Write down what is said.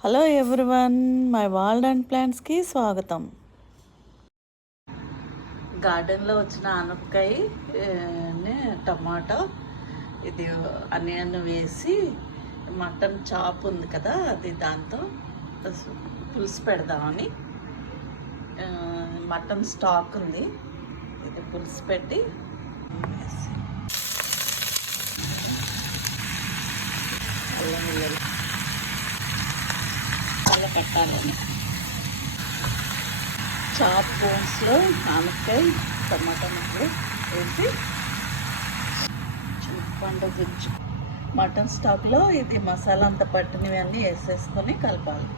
Hello everyone my world and ప్లాంట్స్కి స్వాగతం గార్డెన్లో వచ్చిన ఆనపకాయ టమాటో ఇది అనియన్ వేసి మటన్ చాప్ ఉంది కదా అది దాంతో పులుసు పెడదామని మటన్ స్టాక్ ఉంది ఇది పులుసు పెట్టి వేసి. అల్లం పెట్టాలని. చాప్ బోన్స్లో ఆనకాయ టమాటా ముక్కలు వేసి చింతపండు గుజ్జు మటన్ స్టాక్లో ఇది మసాలా అంతా పట్టినవి అన్నీ వేసేసుకొని కలపాలి.